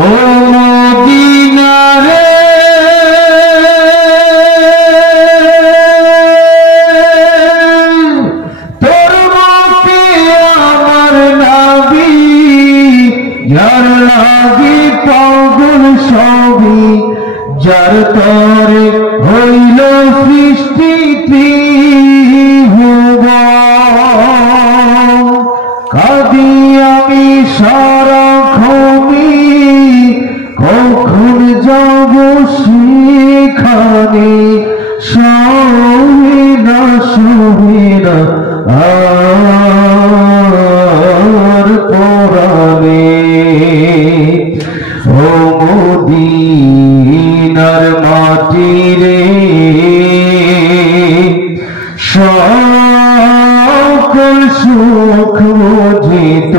ও Medina রে তোর মুখে আমার নবী যার লাগি পাগল সবই যার তরে হইল সৃষ্টি ত্রিভুবন কাঁদি আমি সারাক্ষণই কখন যাব সেখানে সহিনা সহিনা আর পরাণে ও মদিনার মাটি রে সকল সুখ বুঝিত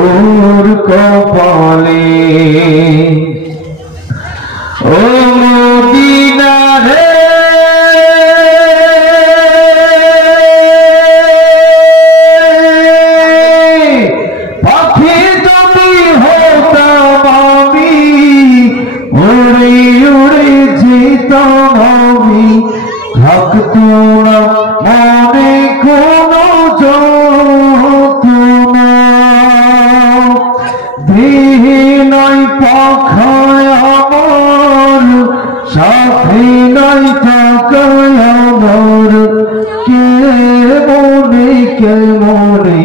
ওর কপালে ও মদিনা রে পাখি যদি হতাম আমি উড়ে উড়ে যেতাম আমি থাকতো না মনে কোনো যন্ত্রণা দেহে নয় পাখায় আমার সাথে নয় থাকায় আমার কেমনে কেমনে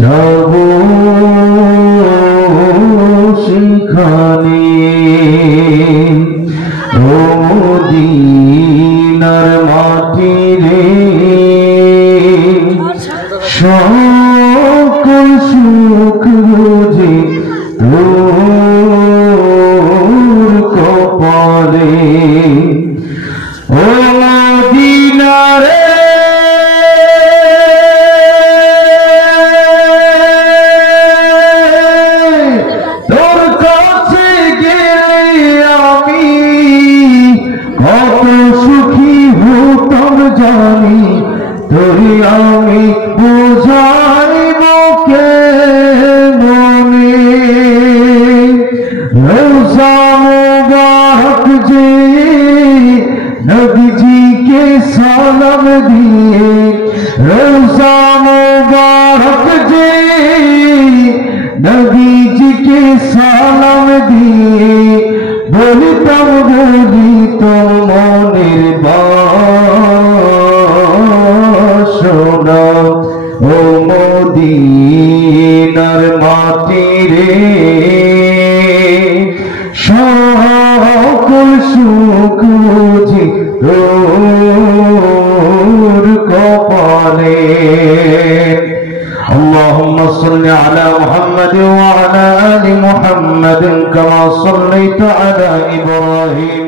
যাব সেখানে ও মদিনার মাটি রে সকল সুখ বুঝে তোর কপালে ও মদিনা রে তোর কাছে গেলে আমি কত সুখী হতাম জানি তোরে আমি বুঝাইব কেমনে রোজা মুবারক যে নবীজিকে সালাম দিয়ে রোজা মুবারক যে নবীজিকে সালাম দিয়ে বলিতাম মনের বাসনা ও মদিনার মাটি রে সকল সুখ বুঝি তোর কপালে اللهم صل على محمد وعلى آل محمد كما صليت على إبراهيم